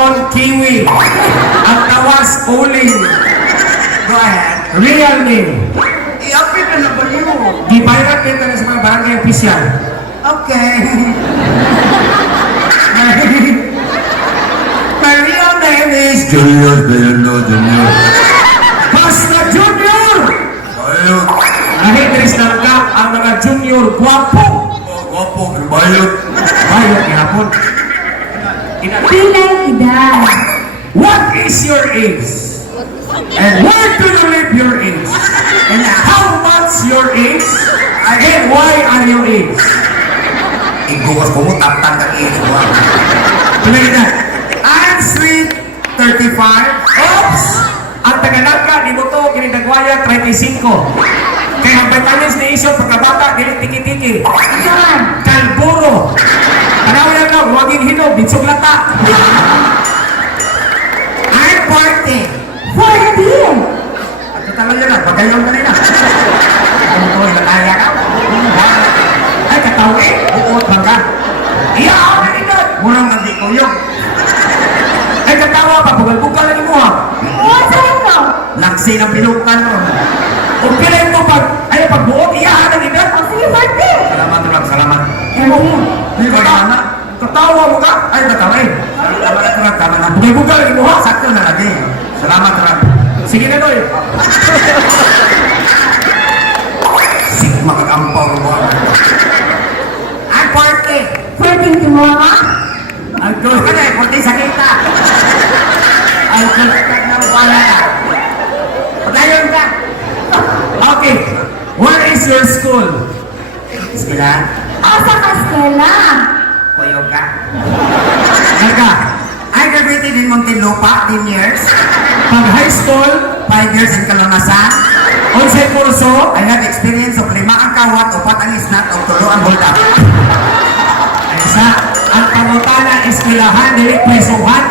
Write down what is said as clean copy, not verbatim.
Noon, kiwi. Ang tawas, uling. Go ahead. Real name. I-update na na ba yun? Gibayad kita na sa mga barangay official. Okay. My real name is Julius Bayano Jr. Basta Junior! Bayot. Nahidris lang ka ang mga junior guwapo. Wapo, bayot. Bayad ihapon. Pilang edad. What is your age? And where do you live your age? And how much your age? And why are you age? Iguwas ko mo, taptang ka age mo. Tuloy na. I'm sweet 35. Oops! Ang taganagka, di mo to, kinidagwaya, 35. Kaya ang vitamins ni Iso, pagkabata, dili tiki-tiki. Yan. Kalburo. Panawin lang, huwaging hinog, bitsog lata. I'm 40. 14. At tatagal nyo lang, pagkayon ka nila. Kung ko, ilalaya ka. Ay, katawi. Buot bang ka? Iya, ako na ito. Murang nandi ko yun. Ay, katawa pa, bugal-bugal lagi mo ha. What sa'yo mo? Laksi ng pilukan mo. Kung pilay mo pag, ay, pagbuot, iya, na ito. O sige, 14. Salamat lang, salamat. Ewan mo. Hindi ko na. Katawa mo ka. Ay, batawa eh. Tama na ito, tama na. Bugal-bugal lagi mo ha. Sakto na lagi. Salamat lang. Sige na doy. Sigma kag-ampaw mo. I'm 40. 14 mo ha? Ang gusto ka na eh, 40 sa kita. Ang gusto ka na wala na. Patayon ka. Okay. Where is your school? Sila, Asa ka eskwela? kuyog ka. Naga. I graduated in Muntinlupa, 10 years. Pag high school, 5 years in Kalunasan. onsay kurso, I have experience of 5 ang kawat, 4 ang isnat, o 3 ang bulda. ay sa ang pangutana eskwelahan, dili presuhan.